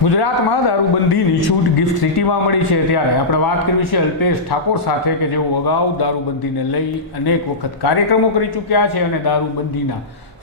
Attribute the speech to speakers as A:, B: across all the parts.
A: ગુજરાતમાં દારૂબંધીની છૂટ ગિફ્ટ સિટીમાં મળી છે ત્યારે આપણે વાત કરવી છે અલ્પેશ ઠાકોર સાથે કે જેઓ અગાઉ દારૂબંધીને લઈ અનેક વખત કાર્યક્રમો કરી ચૂક્યા છે અને દારૂબંધીના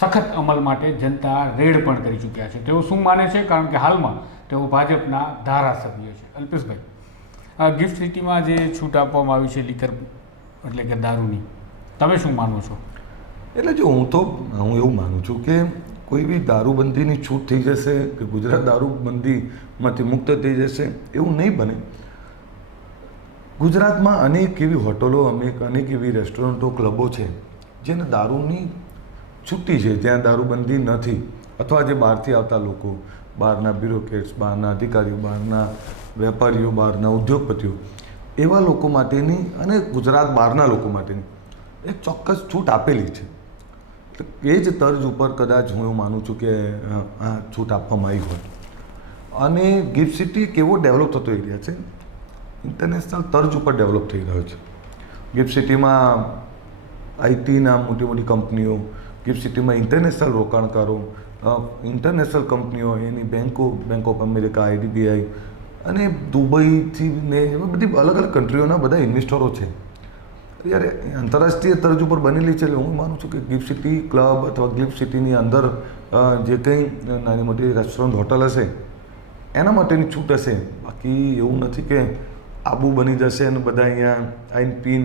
A: સખત અમલ માટે જનતા રેડ પણ કરી ચૂક્યા છે. તેઓ શું માને છે? કારણ કે હાલમાં તેઓ ભાજપના ધારાસભ્ય છે. અલ્પેશભાઈ, આ ગિફ્ટ સિટીમાં જે છૂટ આપવામાં આવી છે લીકર એટલે કે દારૂની, તમે શું માનો છો?
B: એટલે જો હું તો, હું એવું માનું છું કે કોઈ બી દારૂબંધીની છૂટ થઈ જશે કે ગુજરાત દારૂબંધીમાંથી મુક્ત થઈ જશે, એવું નહીં બને. ગુજરાતમાં અનેક એવી હોટલો, અનેક અનેક એવી રેસ્ટોરન્ટો, ક્લબો છે, જેને દારૂની છૂટી છે, જ્યાં દારૂબંધી નથી. અથવા જે બહારથી આવતા લોકો, બહારના બ્યુરોક્રેટ્સ બહારના અધિકારીઓ, બહારના વેપારીઓ, બહારના ઉદ્યોગપતિઓ, એવા લોકો માટેની અને ગુજરાત બહારના લોકો માટેની એક ચોક્કસ છૂટ આપેલી છે. એ જ તર્જ ઉપર કદાચ હું એવું માનું છું કે આ છૂટ આપવામાં આવી હોય. અને ગિફ્ટ સિટી કેવો ડેવલપ થતો એરિયા છે? ઇન્ટરનેશનલ તર્જ ઉપર ડેવલપ થઈ રહ્યો છે. ગિફ્ટ સિટીમાં આઈટીના મોટી મોટી કંપનીઓ, ગિફ્ટ સિટીમાં ઇન્ટરનેશનલ રોકાણકારો ઇન્ટરનેશનલ કંપનીઓ, એની બેન્કો બેંક ઓફ અમેરિકા આઈડીબીઆઈ અને દુબઈથી ને બધી અલગ અલગ કન્ટ્રીઓના બધા ઇન્વેસ્ટરો છે. યાર આંતરરાષ્ટ્રીય તર્જ ઉપર બનેલી છે એટલે હું માનું છું કે ગિફ્ટ સિટી ક્લબ અથવા ગિફ્ટ સિટીની અંદર જે કંઈ નાની મોટી રેસ્ટોરન્ટ હોટલ હશે, એના માટેની છૂટ હશે. બાકી એવું નથી કે આબુ બની જશે અને બધા અહીંયા આઈન પીન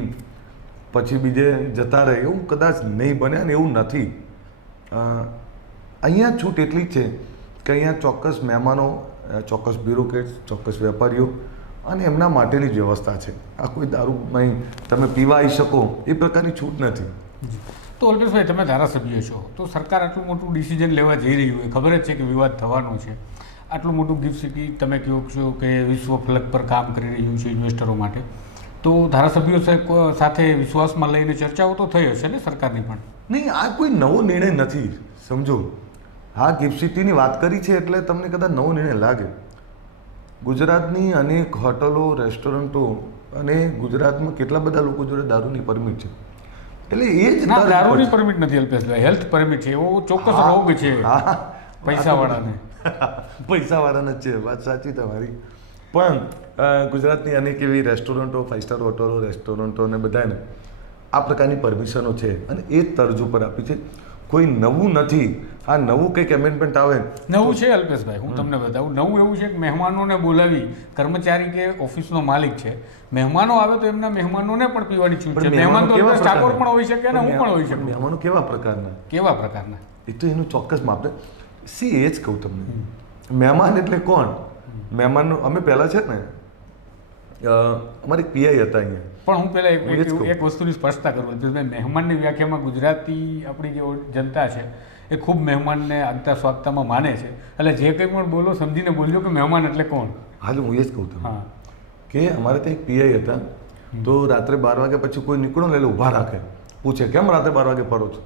B: પછી બીજે જતા રહે. એવું કદાચ નહીં બને અને એવું નથી. અહીંયા છૂટ એટલી જ છે કે અહીંયા ચોક્કસ મહેમાનો ચોક્કસ બ્યુરોક્રેટ્સ ચોક્કસ વેપારીઓ અને એમના માટેની જ વ્યવસ્થા છે. આ કોઈ દારૂ તમે પીવાઈ શકો. એ પ્રકારની છૂટ નથી.
A: તો અલ્પેશભાઈ તમે ધારાસભ્ય છો. તો સરકાર આટલું મોટું ડિસિઝન લેવા જઈ રહ્યું હોય. ખબર જ છે કે વિવાદ થવાનો છે. આટલું મોટું ગિફ્ટ સિટી તમે કહો છો કે વિશ્વ ફલક પર કામ કરી રહ્યું છે ઇન્વેસ્ટરો માટે. તો ધારાસભ્યો સાથે વિશ્વાસમાં લઈને ચર્ચાઓ તો થઈ હશે ને સરકારની પણ?
B: નહીં આ કોઈ નવો નિર્ણય નથી. સમજો. હા ગિફ્ટ સિટીની વાત કરી છે એટલે તમને કદાચ નવો નિર્ણય લાગે. ગુજરાતની અનેક હોટલો રેસ્ટોરન્ટો અને ગુજરાતમાં કેટલા બધા લોકો જોડે દારૂની પરમિટ છે? એટલે એ જ
A: દારૂની પરમિટ નથી અલ્પેશભાઈ. હેલ્થ પરમિટ છે. એવો ચોક્કસ રોગ છે. પૈસાવાળાને.
B: પૈસાવાળાને જ છે. વાત સાચી તમારી. પણ ગુજરાતની અનેક એવી રેસ્ટોરન્ટો ફાઇવ સ્ટાર હોટલો રેસ્ટોરન્ટો અને બધાને આ પ્રકારની પરમિશનો છે. અને એ જ તર્જ ઉપર આપી છે. કોઈ નવું નથી આ નવું કંઈક એમેન્ડમેન્ટ આવે?
A: નવું છે અલ્પેશભાઈ હું તમને બતાવું. નવું એવું છે કે મહેમાનોને બોલાવી કર્મચારી કે ઓફિસનો માલિક છે. મહેમાનો આવે તો એમના મહેમાનોને પણ પીવાની છૂટ છે. મહેમાન તો ઠાકોર પણ હોઈ શકે અને હું પણ હોઈ શકું.
B: મહેમાનો કેવા પ્રકારના?
A: કેવા પ્રકારના?
B: એ તો એનું ચોક્કસ માપે સી એ જ કહું તમને. મહેમાન એટલે કોણ? મહેમાનનો અમે પહેલાં છે ને? અમારી પીઆઈ હતા અહીંયા.
A: પણ હું પહેલા એક. એક વસ્તુની સ્પષ્ટતા કરું. મહેમાનની વ્યાખ્યામાં ગુજરાતી આપણી જે જનતા છે એ ખૂબ મહેમાનને આગતા સ્વાગતામાં માને છે. એટલે જે કંઈ પણ બોલો સમજીને બોલ્યો કે મહેમાન એટલે કોણ?
B: હાલ હું એ જ કહું તમને
A: હા.
B: કે અમારે ત્યાં એક પીઆઈ હતા. તો રાત્રે બાર વાગ્યા પછી કોઈ નીકળો ને એટલે ઊભા રાખે. પૂછે કેમ રાત્રે બાર વાગે ફરો છો?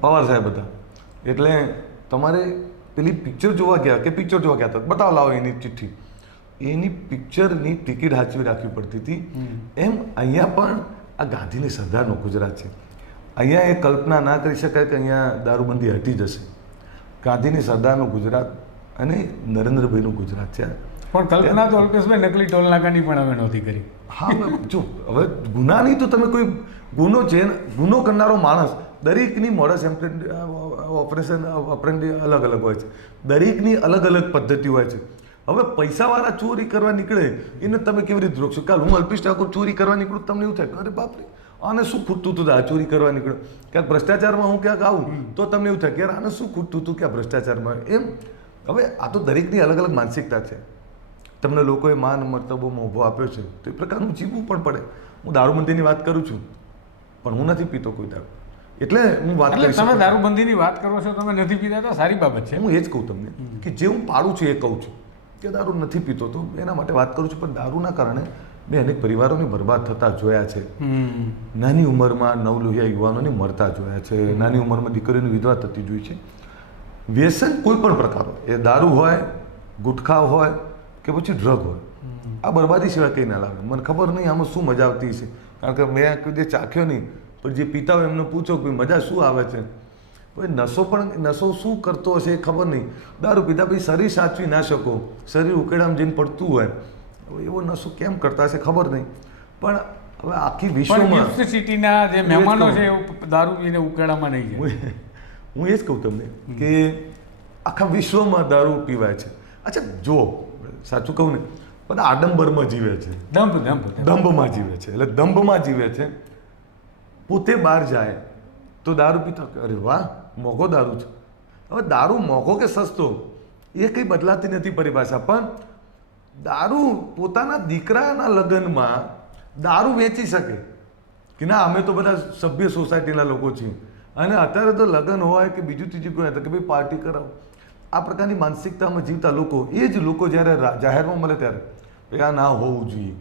B: પવાર સાહેબ હતા. એટલે તમારે પેલી પિક્ચર જોવા ગયા કે પિક્ચર જોવા ગયા હતા? બતાવો લાવો એની ચિઠ્ઠી. એની પિક્ચરની ટિકિટ સાચવી રાખવી પડતી હતી. એમ અહીંયા પણ આ ગાંધીની સરદારનો ગુજરાત છે. અહીંયા એ કલ્પના ના કરી શકાય કે અહીંયા દારૂબંધી હટી જશે. ગાંધીની સરદારનું ગુજરાત અને નરેન્દ્રભાઈનું ગુજરાત છે.
A: પણ કલ્પના તો અલ્પેશભાઈ નકલી ટોલ નાકાની પણ અમે નહોતી કરી.
B: હા જો હવે ગુનાની તો તમે કોઈ ગુનો છે ગુનો કરનારો માણસ દરેકની મોડસ ઓપરેશન ઓપરેન્ડી અલગ અલગ હોય છે. દરેકની અલગ અલગ પદ્ધતિ હોય છે. હવે પૈસાવાળા ચોરી કરવા નીકળે એને તમે કેવી રીતે રોકશો? કાલ હું અલ્પેશ ઠાકોર ચોરી કરવા નીકળું તમને એવું થાય અરે બાપરે આને શું ખૂટતું હતું આ ચોરી કરવા નીકળ્યો ક્યાંક ભ્રષ્ટાચારમાં હું ક્યાંક આવું તો તમને એવું થાય કે આને શું ખૂટતું હતું ક્યાં ભ્રષ્ટાચારમાં? એમ? હવે આ તો દરેકની અલગ અલગ માનસિકતા છે. તમને લોકોએ માન મરતબો મોભો આપ્યો છે તો એ પ્રકારનું જીવવું પણ પડે. હું દારૂબંધીની વાત કરું છું પણ હું નથી પીતો કોઈ દારૂ. એટલે હું વાત કરી
A: તમે દારૂબંધીની વાત કરો છો તમે નથી પીતા તો સારી બાબત છે.
B: હું એ જ કહું તમને કે જે હું પાડું છું એ કહું છું. કે દારૂ નથી પીતો તો એના માટે વાત કરું છું પણ દારૂના કારણે મેં અનેક પરિવારોને બરબાદ થતા જોયા છે. નાની ઉંમરમાં નવલોહિયા યુવાનોને મરતા જોયા છે. નાની ઉંમરમાં દીકરીઓની વિધવા થતી જોઈ છે. વ્યસન કોઈ પણ પ્રકારો એ દારૂ હોય ગુટખા હોય કે પછી ડ્રગ હોય આ બરબાદી સિવાય કંઈ ના લાગે. મને ખબર નહીં આમાં શું મજા આવતી છે કારણ કે મેં કોઈ જે ચાખ્યો નહીં પણ જે પીતા હોય એમને પૂછો કે મજા શું આવે છે? હવે નશો પણ નશો શું કરતો હશે એ ખબર નહીં. દારૂ પીધા પછી શરીર સાચવી ના શકો. શરીર ઉકેડામાં જઈને પડતું હોય. હવે એવો નશો કેમ કરતા હશે ખબર નહીં. પણ હવે આખી વિશ્વમાં
A: સિટીના જે મહેમાનો છે દારૂ પીને ઉકેડામાં નહીં જાય.
B: હું એ જ કહું તમને કે આખા વિશ્વમાં દારૂ પીવાય છે. અચ્છા જુઓ સાચું કહું ને બધા આડંબરમાં જીવે છે.
A: દંભ દંભ.
B: દંભમાં જીવે છે. એટલે દંભમાં જીવે છે. પોતે બહાર જાય તો દારૂ પીતા અરે વાહ! મોંઘો દારૂ છે. હવે દારૂ મોંઘો કે સસ્તો? એ કંઈ બદલાતી નથી પરિભાષા, પણ દારૂ પોતાના દીકરાના લગ્નમાં દારૂ વેચી શકે. કે ના, અમે તો બધા સભ્ય સોસાયટીના લોકો છીએ. અને અત્યારે તો લગ્ન હોય કે બીજું ત્રીજું કોઈ કે ભાઈ પાર્ટી કરાવો. આ પ્રકારની માનસિકતામાં જીવતા લોકો, એ જ લોકો જ્યારે જાહેરમાં મળે ત્યારે, ભાઈ, આ ના હોવું જોઈએ.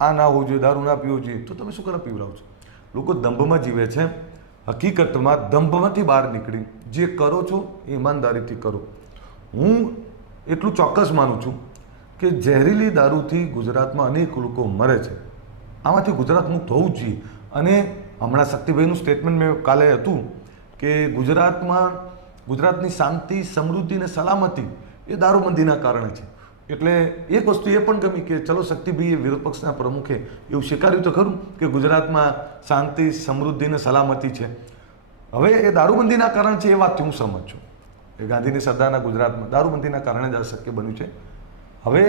B: આ ના હોવું જોઈએ. દારૂ ના પીવું જોઈએ. તો તમે શું કરવા પીવડાવો છો? લોકો દંભમાં જીવે છે. હકીકતમાં દંભમાંથી બહાર નીકળી. જે કરો છો ઈમાનદારીથી કરો. હું એટલું ચોક્કસ માનું છું કે ઝેરીલી દારૂથી ગુજરાતમાં અનેક લોકો મરે છે. આમાંથી ગુજરાત હોવું જ જોઈએ. અને હમણાં શક્તિભાઈનું સ્ટેટમેન્ટ મેં કાલે હતું કે ગુજરાતમાં ગુજરાતની શાંતિ, સમૃદ્ધિ અને સલામતી એ દારૂબંધીના કારણે છે. એટલે એક વસ્તુ એ પણ ગમી કે ચલો શક્તિભાઈએ વિરોધ પક્ષના પ્રમુખે એવું સ્વીકાર્યું તો ખરું કે ગુજરાતમાં શાંતિ, સમૃદ્ધિ અને સલામતી છે. હવે એ દારૂબંધીના કારણ છે એ વાત હું સમજ છું. એ ગાંધીની સરદારના ગુજરાતમાં દારૂબંધીના કારણે જ આ શક્ય બન્યું છે. હવે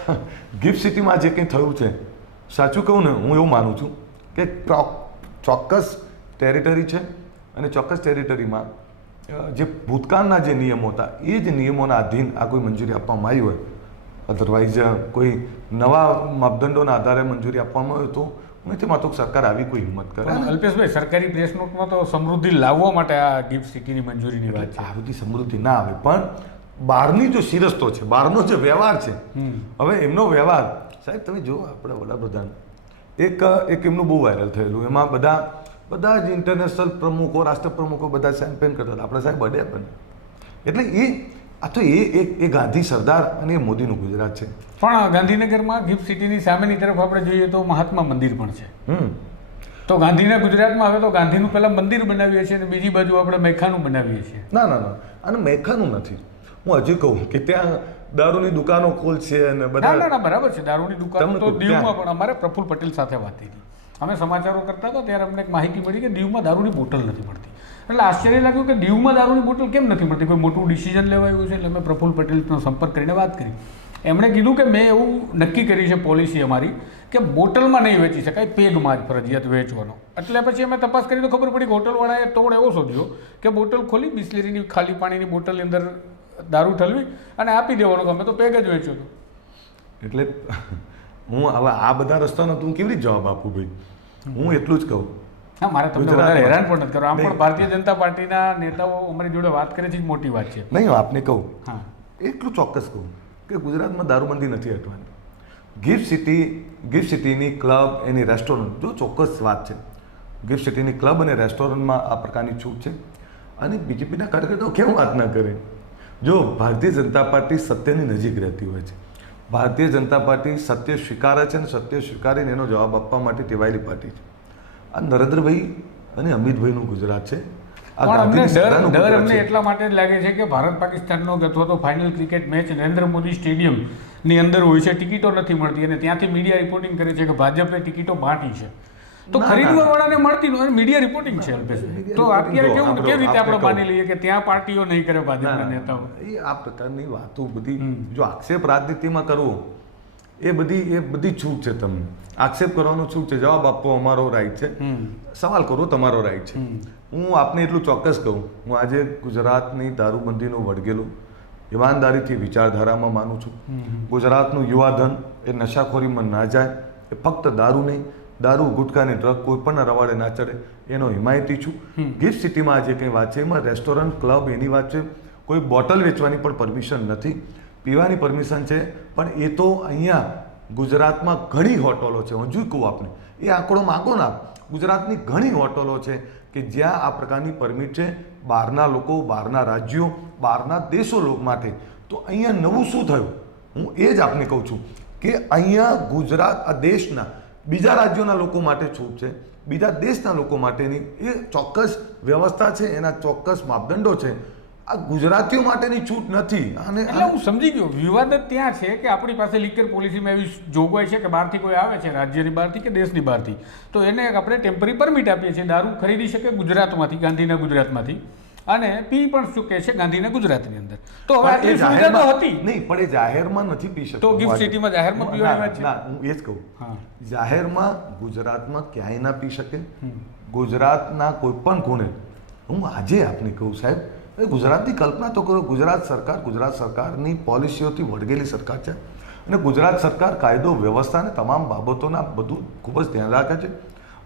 B: ગિફ્ટ સિટીમાં જે કંઈ થયું છે, સાચું કહું ને, હું એવું માનું છું કે ચોક્કસ ટેરિટરી છે અને ચોક્કસ ટેરિટરીમાં જે ભૂતકાળના જે નિયમો હતા, એ જ નિયમોના આધીન આ કોઈ મંજૂરી આપવામાં આવી હોય અધરવાઇઝ કોઈ નવા માપદંડોના આધારે મંજૂરી આપવામાં આવ્યું તો હું નથી માનતો સરકાર આવી કોઈ હિંમત કરે
A: અલ્પેશભાઈ સરકારી પ્રેસ નોટમાં તો સમૃદ્ધિ લાવવા માટે આ ગિફ્ટ સિટીની મંજૂરીની વાત છે.
B: આ બધી સમૃદ્ધિ ના આવે પણ બહારની જો શિરસ્તો છે બહારનો જે વ્યવહાર છે હવે એમનો વ્યવહાર સાહેબ તમે જુઓ આપણે વડાપ્રધાન એક એક એમનું બહુ વાયરલ થયેલું એમાં બધા બધા જ ઇન્ટરનેશનલ પ્રમુખો રાષ્ટ્ર પ્રમુખો બધા સેમ્પેન કરતા હતા. આપણે સાહેબ બડે પણ એટલે એ આ તો એ એ ગાંધી સરદાર અને એ મોદીનું ગુજરાત છે.
A: પણ ગાંધીનગરમાં ગિફ્ટ સિટીની સામેની તરફ આપણે જોઈએ તો મહાત્મા મંદિર પણ છે. તો ગાંધીના ગુજરાતમાં હવે તો ગાંધીનું પહેલાં મંદિર બનાવીએ છીએ અને બીજી બાજુ આપણે મેખાનું બનાવીએ છીએ.
B: ના ના ના. અને મેખાનું નથી. હું હજી કહું કે ત્યાં દારૂની દુકાનો ખોલ છે અને
A: બધા ના ના બરાબર છે. દારૂની દુકાનો તો દીવમાં પણ અમારે પ્રફુલ પટેલ સાથે વાત થઈ હતી. અમે સમાચારો કરતા હતા ત્યારે અમને એક માહિતી મળી કે દીવમાં દારૂની બોટલ નથી મળતી. એટલે આશ્ચર્ય લાગ્યું કે દીવમાં દારૂની બોટલ કેમ નથી મળતી? કોઈ મોટું ડિસિઝન લેવાયું છે એટલે મેં પ્રફુલ્લ પટેલનો સંપર્ક કરીને વાત કરી. એમણે કીધું કે મેં એવું નક્કી કરી છે પોલિસી અમારી કે બોટલમાં નહીં વેચી શકાય, પેગમાં જ ફરજિયાત વેચવાનો. એટલે પછી અમે તપાસ કરી તો ખબર પડી કે હોટલવાળાએ તોડ એવો શોધ્યો કે બોટલ ખોલી, બિસ્લેરીની ખાલી પાણીની બોટલની અંદર દારૂ ઠલવી અને આપી દેવાનો અમે તો પેગ જ વેચ્યો હતો.
B: એટલે હું હવે આ બધા રસ્તાનો તું કેવી રીતે જવાબ આપું ભાઈ? હું એટલું જ કહું.
A: હા મારે તમને વધારે હેરાન પણ નથી કરવા. આમ પણ ભારતીય જનતા પાર્ટીના નેતાઓ અમારી જોડે વાત કરે છે મોટી વાત છે.
B: નહીં હું આપને કહું.
A: હા.
B: એટલું ચોક્કસ કહું કે ગુજરાતમાં દારૂબંધી નથી હટવાની. ગિફ્ટ સિટી ગિફ્ટ સિટીની ક્લબ એની રેસ્ટોરન્ટ જો ચોક્કસ વાત છે. ગિફ્ટ સિટીની ક્લબ અને રેસ્ટોરન્ટમાં આ પ્રકારની છૂટ છે. અને બીજેપીના કાર્યકર્તાઓ કેમ વાત ના કરે? જો ભારતીય જનતા પાર્ટી સત્યની નજીક રહેતી હોય છે. ભારતીય જનતા પાર્ટી સત્ય સ્વીકારે છે અને સત્ય સ્વીકારીને એનો જવાબ આપવા માટે ટેવાયેલી પાર્ટી છે. આ નરેન્દ્રભાઈ અને અમિતભાઈનું ગુજરાત છે.
A: ડર અમને એટલા માટે લાગે છે કે ભારત પાકિસ્તાનનો અથવા તો final cricket match Narendra Modi સ્ટેડિયમની અંદર હોય છે ટિકિટો નથી મળતી. અને ત્યાંથી મીડિયા રિપોર્ટિંગ કરે છે કે ભાજપે ટિકિટો બાંટી છે. તો ખરીદવા વાળાને મળતી નથી મીડિયા રિપોર્ટિંગ છે અલ્પેશભાઈ તો અત્યારે કેવું કેવી રીતે
B: આપણે
A: માની લઈએ કે ત્યાં પાર્ટીઓ નહીં કરે ભાજપના નેતાઓ?
B: એ આ પ્રકારની વાતો બધી જો આક્ષેપ રાજનીતિમાં કરવો એ બધી એ બધી છૂટ છે તમને. આક્ષેપ કરવાનો છું છે? જવાબ આપવો અમારો રાઈટ છે. સવાલ કરવો તમારો રાઈટ છે. હું આપને એટલું ચોક્કસ કહું હું આજે ગુજરાતની દારૂબંધીનું વળગેલું ઈમાનદારીથી વિચારધારામાં માનું છું. ગુજરાતનું યુવાધન એ નશાખોરીમાં ના જાય એ ફક્ત દારૂ નહીં દારૂ ગુટખાની ડ્રગ કોઈ પણ રવાડે ના ચડે એનો હિમાયતી છું. ગિફ્ટ સિટીમાં આજે કંઈ વાત છે? એમાં રેસ્ટોરન્ટ ક્લબ એની વાત છે. કોઈ બોટલ વેચવાની પણ પરમિશન નથી. પીવાની પરમિશન છે. પણ એ તો અહીંયા ગુજરાતમાં ઘણી હોટલો છે. હજુ કહું આપને. એ આંકડો માગો ના ગુજરાતની ઘણી હોટલો છે કે જ્યાં આ પ્રકારની પરમિટ છે બહારના લોકો, બહારના રાજ્યો, બહારના દેશો લોકો માટે. તો અહીંયા નવું શું થયું? હું એ જ આપને કહું છું કે અહીંયા ગુજરાત આ દેશના બીજા રાજ્યોના લોકો માટે છૂટ છે. બીજા દેશના લોકો માટેની એ ચોક્કસ વ્યવસ્થા છે. એના ચોક્કસ માપદંડો છે. આ ગુજરાતીઓ માટેની છૂટ નથી. અને
A: એટલે હું સમજી ગયો વિવાદ જ ત્યાં છે કે આપણી પાસે લિકર પોલિસીમાં એવી જોગવાઈ છે કે બહારથી કોઈ આવે છે રાજ્યની બહારથી કે દેશની બહારથી. તો એને આપણે ટેમ્પરરી પરમિટ આપીએ છીએ દારૂ ખરીદી શકે ગુજરાતમાંથી ગાંધીના ગુજરાતમાંથી. અને પી પણ ચૂકે છે ગાંધીના ગુજરાતની અંદર. તો હવે
B: એ
A: સુવિધા તો હતી.
B: નહીં પણ એ જાહેરમાં નથી પી શકતો
A: તો ગિફ્ટ સિટીમાં જાહેરમાં પીવાની આવે છે?
B: હું એ જ કહું.
A: હા.
B: જાહેરમાં ગુજરાતમાં ક્યાંય ના પી શકે. ગુજરાતના કોઈ પણ ખૂણે. હું આજે આપને કહું સાહેબ ગુજરાતની કલ્પના તો કરો, ગુજરાત સરકાર ગુજરાત સરકારની પોલિસીઓથી વળગેલી સરકાર છે અને ગુજરાત સરકાર કાયદો, વ્યવસ્થા અને તમામ બાબતોના બધું ખૂબ જ ધ્યાન રાખે છે.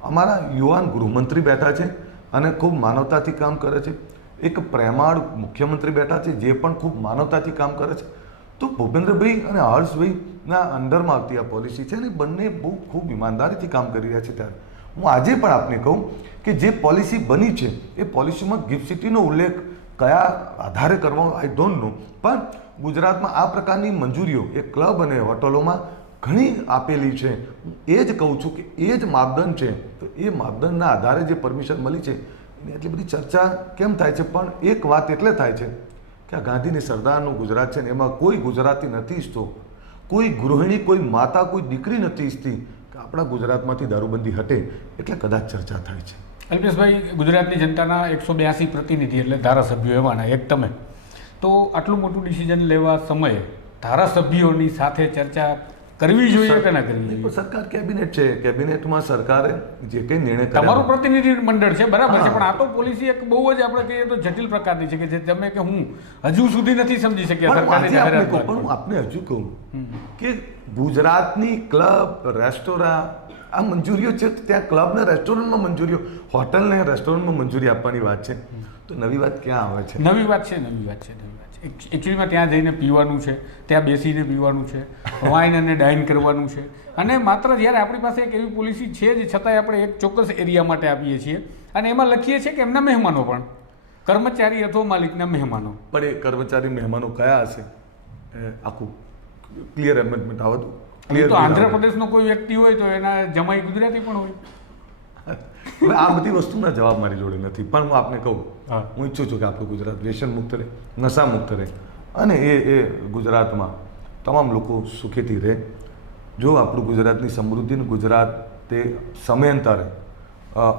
B: અમારા યુવાન ગૃહમંત્રી બેઠા છે અને ખૂબ માનવતાથી કામ કરે છે. એક પ્રેમાળ મુખ્યમંત્રી બેઠા છે જે પણ ખૂબ માનવતાથી કામ કરે છે. તો ભૂપેન્દ્રભાઈ અને હર્ષભાઈના અંડરમાં આવતી આ પોલિસી છે અને બંને બહુ ખૂબ ઈમાનદારીથી કામ કરી રહ્યા છે ત્યારે. હું આજે પણ આપને કહું કે જે પોલિસી બની છે, એ પોલિસીમાં ગિફ્ટ સિટીનો ઉલ્લેખ કયા આધારે કરવો આઈ ડોન્ટ નો પણ ગુજરાતમાં આ પ્રકારની મંજૂરીઓ એ ક્લબ અને હોટલોમાં ઘણી આપેલી છે. એ જ કહું છું કે એ જ માપદંડ છે. તો એ માપદંડના આધારે જે પરમિશન મળી છે, એની એટલી બધી ચર્ચા કેમ થાય છે? પણ એક વાત એટલે થાય છે કે આ ગાંધીની સરદારનું ગુજરાત છે ને એમાં કોઈ ગુજરાતી નથી ઈચ્છતો. કોઈ ગૃહિણી, કોઈ માતા, કોઈ દીકરી નથી ઈચ્છતી કે આપણા ગુજરાતમાંથી દારૂબંધી હટે. એટલે કદાચ ચર્ચા થાય છે.
A: અલ્પેશભાઈ ગુજરાતની જનતાના એકસો બ્યાસી પ્રતિનિધિ એટલે ધારાસભ્યો એવાના એક તમે. તો આટલું મોટું ડિસિઝન લેવા સમયે ધારાસભ્યોની સાથે ચર્ચા કરવી જોઈએ કે ના કરવી જોઈએ?
B: સરકાર કેબિનેટ છે. કેબિનેટમાં સરકારે જે કંઈ નિર્ણય
A: તમારું પ્રતિનિધિ મંડળ છે બરાબર છે પણ આ તો પોલિસી એક બહુ જ આપણે કહીએ તો જટિલ પ્રકારની છે કે જે તમે કે હું હજુ સુધી નથી સમજી શક્યા સરકારની
B: પણ હું આપને હજુ કહું કે ગુજરાતની ક્લબ રેસ્ટોરાં આ મંજૂરીઓ છે ત્યાં ક્લબને રેસ્ટોરન્ટમાં મંજૂરીઓ હોટલ ને રેસ્ટોરન્ટમાં મંજૂરી આપવાની વાત છે. તો નવી વાત ક્યાં આવે છે?
A: નવી વાત છે નવી વાત છે નવી વાત છે. એકચ્યુઅલીમાં ત્યાં જઈને પીવાનું છે ત્યાં બેસીને પીવાનું છે વાઇન અને ડાઇન કરવાનું છે. અને માત્ર જ્યારે આપણી પાસે એક એવી પોલિસી છે જે છતાંય આપણે એક ચોક્કસ એરિયા માટે આપીએ છીએ. અને એમાં લખીએ છીએ કે એમના મહેમાનો પણ. કર્મચારી અથવા માલિકના મહેમાનો.
B: પણ એ કર્મચારી મહેમાનો કયા હશે? આખું ક્લિયર એમેન્ડમેન્ટ આવતું
A: તો આંધ્રપ્રદેશનો કોઈ વ્યક્તિ હોય તો એના જમાઈ ગુજરાતી પણ હોય.
B: હવે આ બધી વસ્તુના જવાબ મારી જોડે નથી. પણ હું આપને કહું
A: હું.
B: ઈચ્છું છું કે આપણું ગુજરાત વ્યસન મુક્ત રહે નશા મુક્ત રહે. અને એ એ ગુજરાતમાં તમામ લોકો સુખેથી રહે. જો આપણું ગુજરાતની સમૃદ્ધિને ગુજરાત સમયાંતરે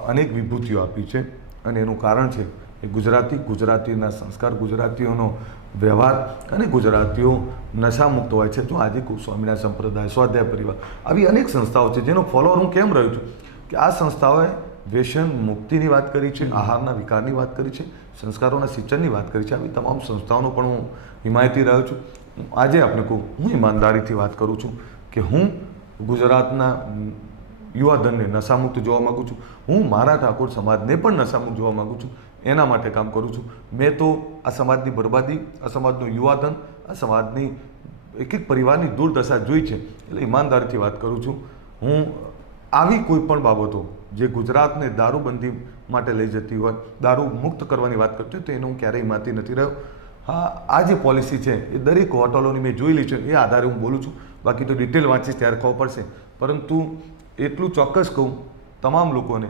B: અનેક વિભૂતિઓ આપી છે. અને એનું કારણ છે એ ગુજરાતી ગુજરાતીના સંસ્કાર ગુજરાતીઓનો વ્યવહાર અને ગુજરાતીઓ નશામુક્ત હોય છે. જો આજે સ્વામિનારાયણ સંપ્રદાય, સ્વાધ્યાય પરિવાર આવી અનેક સંસ્થાઓ છે જેનો ફોલોઅર હું કેમ રહ્યો છું? કે આ સંસ્થાઓએ વ્યસન મુક્તિની વાત કરી છે, આહારના વિકારની વાત કરી છે, સંસ્કારોના સિંચનની વાત કરી છે. આવી તમામ સંસ્થાઓનો પણ હું હિમાયતી રહ્યો છું. આજે આપણે કહું, હું ઈમાનદારીથી વાત કરું છું કે હું ગુજરાતના યુવાધનને નશામુક્ત જોવા માગું છું. હું મારા ઠાકોર સમાજને પણ નશામુક્ત જોવા માગું છું. એના માટે કામ કરું છું. મેં તો આ સમાજની બરબાદી, આ સમાજનું યુવાધન, આ સમાજની એક એક પરિવારની દુર્દશા જોઈ છે એટલે ઈમાનદારીથી વાત કરું છું. હું આવી કોઈ પણ બાબતો જે ગુજરાતને દારૂબંધી માટે લઈ જતી હોય, દારૂ મુક્ત કરવાની વાત કરતી હોય, તો એનું હું ક્યારેય માતી નથી રહ્યો. હા, આ જે પોલિસી છે એ દરેક હોટલોની મેં જોયેલી છે, એ આધારે હું બોલું છું. બાકી તો ડિટેલ વાંચીશ ત્યારે ખબર પડશે. પરંતુ એટલું ચોક્કસ કહું, તમામ લોકોને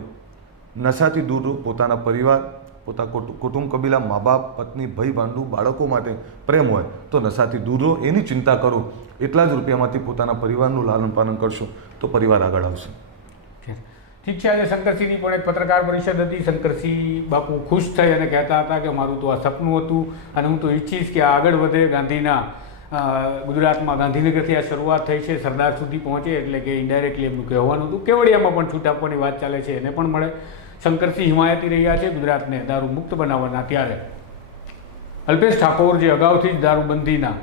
B: નશાથી દૂર પોતાના પરિવાર પોતા કુટુ- કુટુંબ કબીલા મા બાપ પત્ની, ભાઈ, ભાંડુ, બાળકો માટે પ્રેમ હોય તો નશાથી દૂર રહો, એની ચિંતા કરો. એટલા જ રૂપિયામાંથી પોતાના પરિવારનું લાલન પાલન કરશો તો પરિવાર આગળ આવશે.
A: ઠીક. છે, આજે શંકરસિંહની પણ એક પત્રકાર પરિષદ હતી. શંકરસિંહ બાપુ ખુશ થઈ અને કહેતા હતા કે મારું તો આ સપનું હતું અને હું તો ઈચ્છીશ કે આગળ વધે ગાંધીના ગુજરાતમાં ગાંધીનગરથી આ શરૂઆત થઈ છે, સરદાર સુધી પહોંચે એટલે કે ઇન્ડાયરેક્ટલી એમનું કહેવાનું હતું. કેવડિયામાં પણ છૂટ આપવાની વાત ચાલે છે, એને પણ મળે. શંકરસિંહ હિમાયતી રહ્યા છે, ગુજરાતને દારૂ મુક્ત બનાવવાના ત્યારે. અલ્પેશ ઠાકોર જે અગાઉથી જ દારૂબંધીના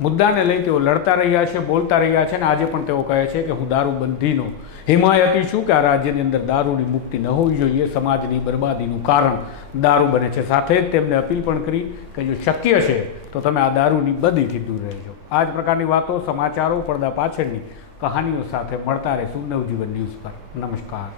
A: મુદ્દાને લઈ તેઓ લડતા રહ્યા છે, બોલતા રહ્યા છે અને આજે પણ તેઓ કહે છે કે હું દારૂબંધીનો હિમાયતી છું કે આ રાજ્યની અંદર દારૂની મુક્તિ ન હોવી જોઈએ, સમાજની બરબાદીનું કારણ દારૂ બને છે. સાથે જ તેમને અપીલ પણ કરી કે જો શક્ય છે તો તમે આ દારૂની બદીથી દૂર રહેજો. આ જ પ્રકારની વાતો સમાચારો પડદા પાછળની કહાનીઓ સાથે મળતા રહેશું નવજીવન ન્યૂઝ પર. નમસ્કાર.